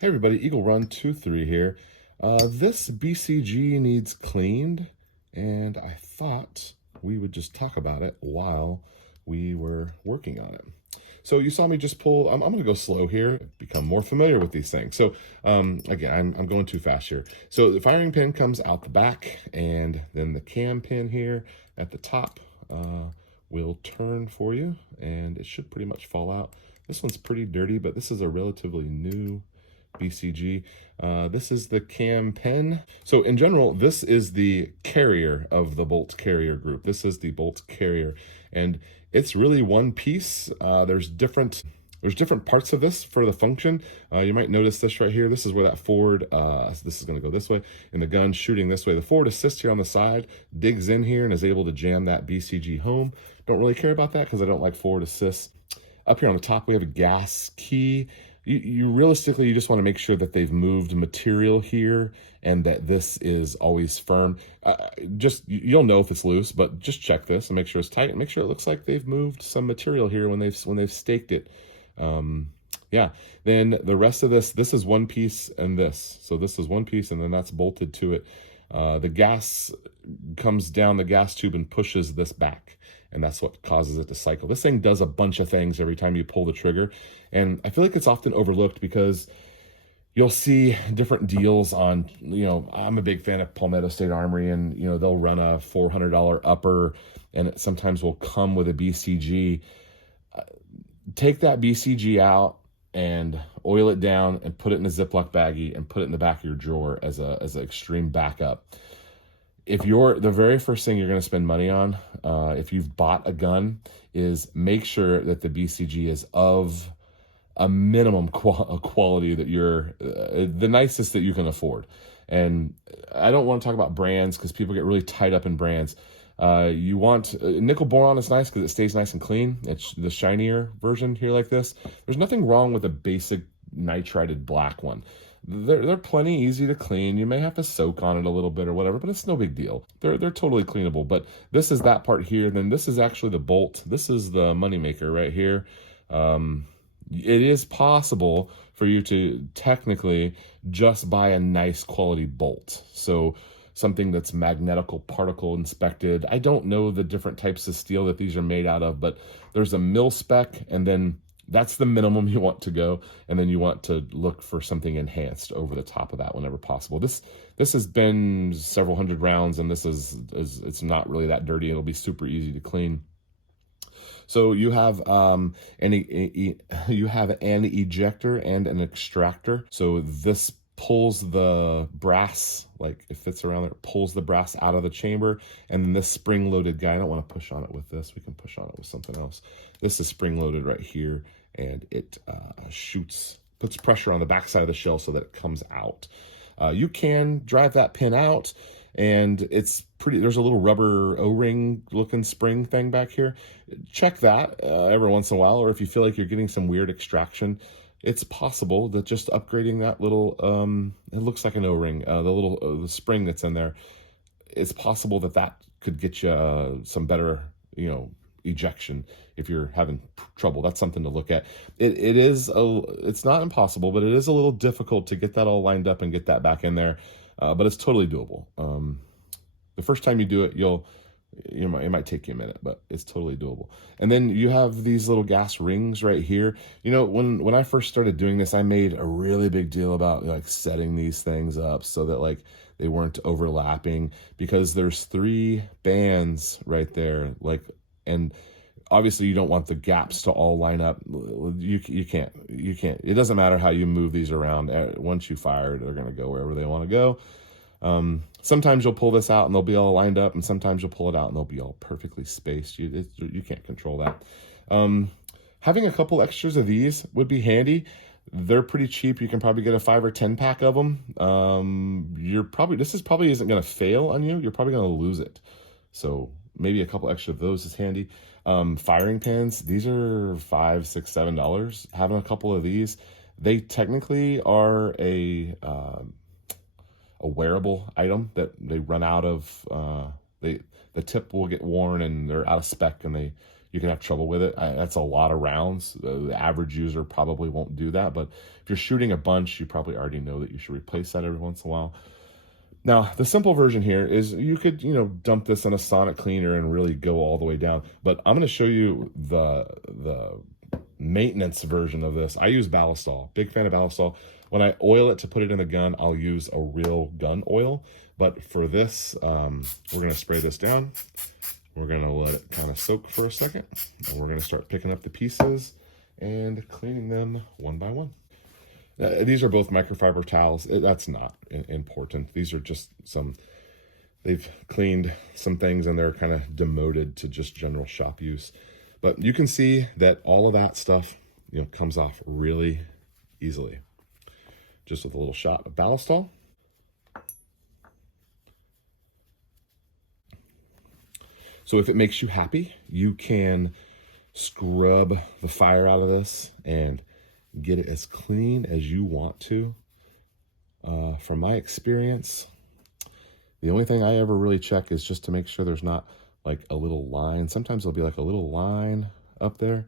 Hey everybody, Eagle Run 23 here. This BCG needs cleaned, and I thought we would just talk about it while we were working on it. So you saw me just pull, I'm going to go slow here, become more familiar with these things. So again, I'm going too fast here. So the firing pin comes out the back, and then the cam pin here at the top will turn for you, and it should pretty much fall out. This one's pretty dirty, but this is a relatively new BCG. This is the cam pen. So in general, this is the carrier of the bolt carrier group. This is the bolt carrier, and it's really one piece. There's different parts of this for the function. You might notice this right here. This is where that forward, this is going to go this way, and the gun shooting this way. The forward assist here on the side digs in here and is able to jam that BCG home. Don't really care about that because I don't like forward assist. Up here on the top, we have a gas key. You realistically, you just want to make sure that they've moved material here and that this is always firm. You'll know if it's loose, but just check this and make sure it's tight and make sure it looks like they've moved some material here when they've staked it. Yeah, then the rest of this is one piece and this. So this is one piece and then that's bolted to it. The gas comes down the gas tube and pushes this back, and that's what causes it to cycle. This thing does a bunch of things every time you pull the trigger, and I feel like it's often overlooked because you'll see different deals on, I'm a big fan of Palmetto State Armory, and they'll run a $400 upper, and it sometimes will come with a BCG. Take that BCG out and oil it down and put it in a Ziploc baggie and put it in the back of your drawer as an extreme backup. If the very first thing you're going to spend money on, if you've bought a gun, is make sure that the BCG is of a minimum quality that you're the nicest that you can afford. And I don't want to talk about brands because people get really tied up in brands. You want nickel boron is nice because it stays nice and clean. It's the shinier version here like this. There's nothing wrong with a basic nitrided black one. They're plenty easy to clean. You may have to soak on it a little bit or whatever, but it's no big deal. They're totally cleanable. But this is that part here. Then this is actually the bolt. This is the moneymaker right here. It is possible for you to technically just buy a nice quality bolt. So something that's magnetical particle inspected. I don't know the different types of steel that these are made out of, but there's a mil spec, and then that's the minimum you want to go, and then you want to look for something enhanced over the top of that whenever possible. This has been several hundred rounds, and this is it's not really that dirty. It'll be super easy to clean. So you have an ejector and an extractor. So this pulls the brass, like it fits around there, pulls the brass out of the chamber, and then this spring-loaded guy, I don't want to push on it with this, we can push on it with something else. This is spring-loaded right here, and it puts pressure on the backside of the shell so that it comes out. You can drive that pin out, and there's a little rubber O-ring looking spring thing back here. Check that every once in a while, or if you feel like you're getting some weird extraction, it's possible that just upgrading that little, it looks like an O-ring, the spring that's in there, it's possible that could get you some better, ejection if you're having trouble. That's something to look at. It's not impossible, but it is a little difficult to get that all lined up and get that back in there, but it's totally doable. The first time you do it, it might take you a minute, but it's totally doable. And then you have these little gas rings right here. When I first started doing this, I made a really big deal about like setting these things up so that they weren't overlapping, because there's 3 bands right there, and obviously you don't want the gaps to all line up. You can't. It doesn't matter how you move these around. Once you fire, they're going to go wherever they want to go. Sometimes you'll pull this out and they'll be all lined up, and sometimes you'll pull it out and they'll be all perfectly spaced. You can't control that. Having a couple extras of these would be handy. They're pretty cheap. You can probably get a 5 or 10 pack of them. This probably isn't going to fail on you. You're probably going to lose it. So maybe a couple extra of those is handy. Firing pins, these are $5, $6, $7. Having a couple of these, they technically are a wearable item that they run out of. The tip will get worn and they're out of spec, and you can have trouble with it. That's a lot of rounds. The average user probably won't do that, but if you're shooting a bunch, you probably already know that you should replace that every once in a while. Now, the simple version here is you could, dump this in a sonic cleaner and really go all the way down. But I'm going to show you the maintenance version of this. I use Ballistol. Big fan of Ballistol. When I oil it to put it in the gun, I'll use a real gun oil. But for this, we're going to spray this down. We're going to let it kind of soak for a second. And we're going to start picking up the pieces and cleaning them one by one. These are both microfiber towels. That's not important. These are just they've cleaned some things and they're kind of demoted to just general shop use. But you can see that all of that stuff, comes off really easily. Just with a little shot of Ballistol. So if it makes you happy, you can scrub the fire out of this and get it as clean as you want to. From my experience, the only thing I ever really check is just to make sure there's not like a little line. Sometimes there'll be like a little line up there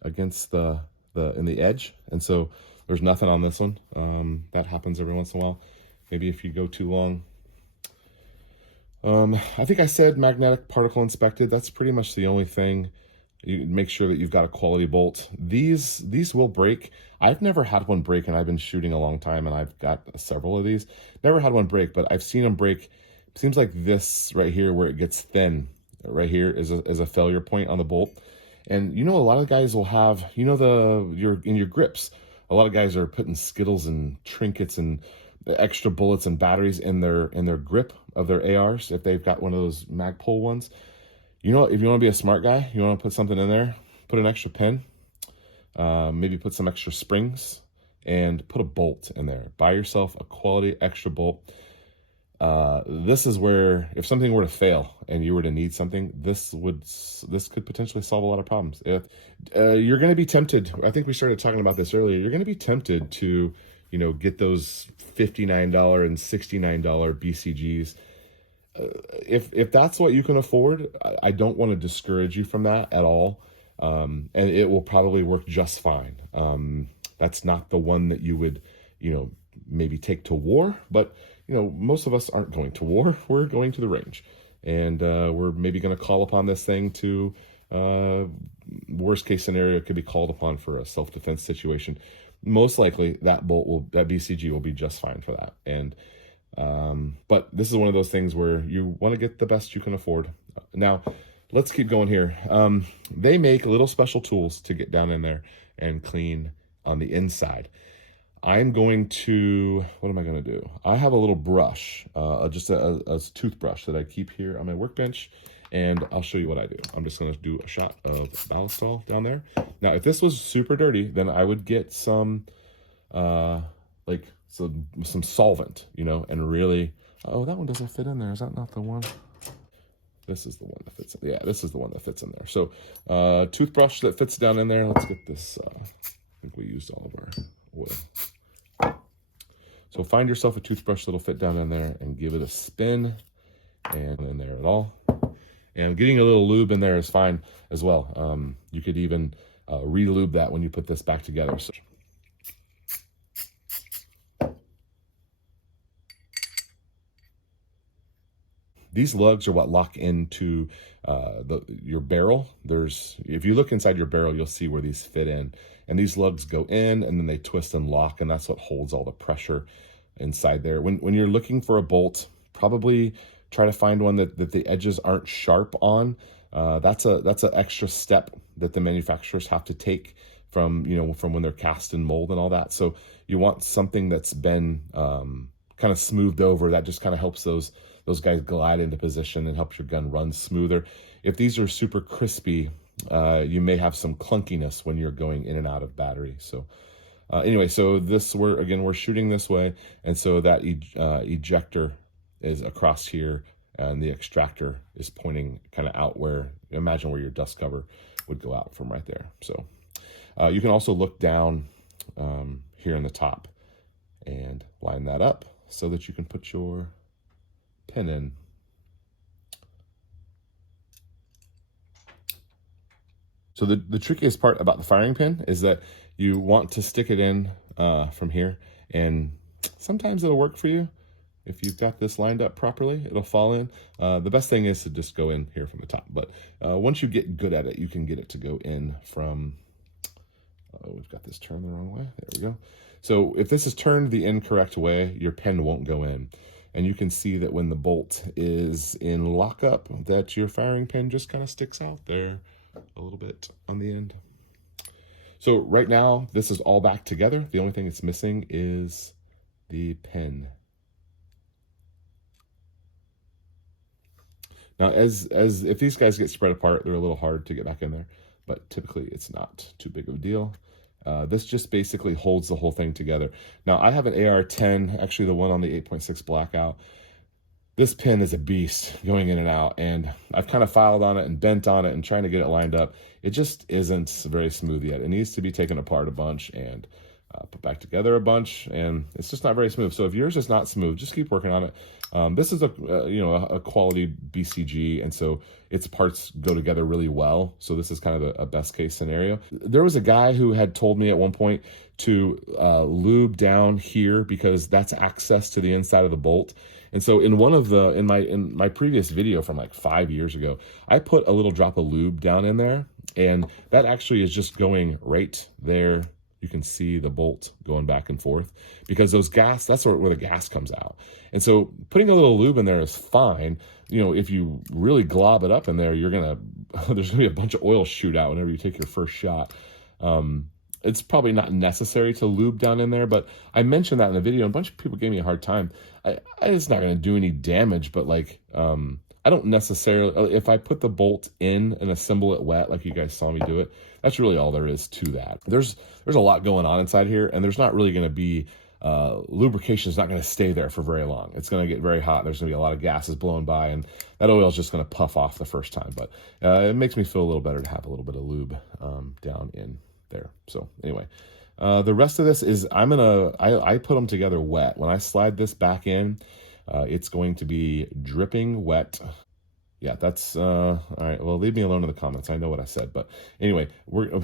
against in the edge. And so there's nothing on this one. That happens every once in a while. Maybe if you go too long. I think I said magnetic particle inspected. That's pretty much the only thing. You make sure that you've got a quality bolt. These will break. I've never had one break, and I've been shooting a long time, and I've got several of these. Never had one break, but I've seen them break. It seems like this right here, where it gets thin, right here is a failure point on the bolt. And a lot of guys will have, in your grips, a lot of guys are putting Skittles and trinkets and extra bullets and batteries in their grip of their ARs if they've got one of those Magpul ones. If you want to be a smart guy, you want to put something in there, put an extra pin, maybe put some extra springs, and put a bolt in there. Buy yourself a quality extra bolt. This is where, if something were to fail and you were to need something, this could potentially solve a lot of problems. If you're going to be tempted, I think we started talking about this earlier, you're going to be tempted to, get those $59 and $69 BCGs. If that's what you can afford, I don't want to discourage you from that at all. And it will probably work just fine. That's not the one that you would, maybe take to war, but most of us aren't going to war. We're going to the range, and we're maybe going to call upon this thing to, worst case scenario, it could be called upon for a self-defense situation. Most likely that BCG will be just fine for that. And but this is one of those things where you want to get the best you can afford. Now, let's keep going here. They make little special tools to get down in there and clean on the inside. I'm going to, what am I going to do? I have a little brush, just a toothbrush that I keep here on my workbench, and I'll show you what I do. I'm just going to do a shot of Ballistol down there. Now, if this was super dirty, then I would get some solvent, and really, oh, that one doesn't fit in there. Is that not the one? This is the one that fits in. Yeah, this is the one that fits in there. So, toothbrush that fits down in there. Let's get this. I think we used all of our oil. So find yourself a toothbrush that'll fit down in there and give it a spin, and in there at all. And getting a little lube in there is fine as well. You could even re-lube that when you put this back together. So, these lugs are what lock into your barrel. If you look inside your barrel, you'll see where these fit in. And these lugs go in, and then they twist and lock, and that's what holds all the pressure inside there. When you're looking for a bolt, probably try to find one that the edges aren't sharp on. That's an extra step that the manufacturers have to take from when they're cast and mold and all that. So you want something that's been kind of smoothed over. That just kind of helps those guys glide into position and helps your gun run smoother. If these are super crispy, you may have some clunkiness when you're going in and out of battery. So anyway, so we're shooting this way, and so that ejector is across here, and the extractor is pointing kind of out imagine where your dust cover would go out from right there. So you can also look down here in the top and line that up so that you can put your pin in. So the trickiest part about the firing pin is that you want to stick it in from here, and sometimes it'll work for you. If you've got this lined up properly, it'll fall in. The best thing is to just go in here from the top. But once you get good at it, you can get it to go in from, we've got this turned the wrong way. There we go. So if this is turned the incorrect way, your pen won't go in. And you can see that when the bolt is in lockup, that your firing pin just kind of sticks out there a little bit on the end. So right now, this is all back together. The only thing it's missing is the pen. Now, as if these guys get spread apart, they're a little hard to get back in there, but typically it's not too big of a deal. This just basically holds the whole thing together. Now, I have an AR-10, actually the one on the 8.6 Blackout. This pin is a beast going in and out, and I've kind of filed on it and bent on it and trying to get it lined up. It just isn't very smooth yet. It needs to be taken apart a bunch and put back together a bunch, and it's just not very smooth. So if yours is not smooth, just keep working on it. This is a quality BCG, and so its parts go together really well. So this is kind of a best case scenario. There was a guy who had told me at one point to lube down here because that's access to the inside of the bolt. And so in my previous video from like 5 years ago, I put a little drop of lube down in there, and that actually is just going right there. You can see the bolt going back and forth because those gas, that's where the gas comes out. And so putting a little lube in there is fine. You know, if you really glob it up in there, there's gonna be a bunch of oil shoot out whenever you take your first shot. It's probably not necessary to lube down in there, but I mentioned that in the video, and a bunch of people gave me a hard time. It's not gonna do any damage, but like, I don't necessarily, if I put the bolt in and assemble it wet, like you guys saw me do it, that's really all there is to that. There's a lot going on inside here, and there's not really going to be, lubrication is not going to stay there for very long. It's going to get very hot. There's going to be a lot of gases blowing by, and that oil is just going to puff off the first time. But it makes me feel a little better to have a little bit of lube down in there. So anyway, the rest of this is, I put them together wet. When I slide this back in, it's going to be dripping wet. Yeah, that's, all right, well, leave me alone in the comments. I know what I said, but anyway, we're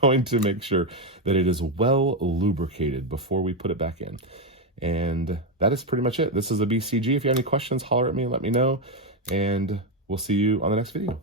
going to make sure that it is well lubricated before we put it back in. And that is pretty much it. This is the BCG. If you have any questions, holler at me and let me know, and we'll see you on the next video.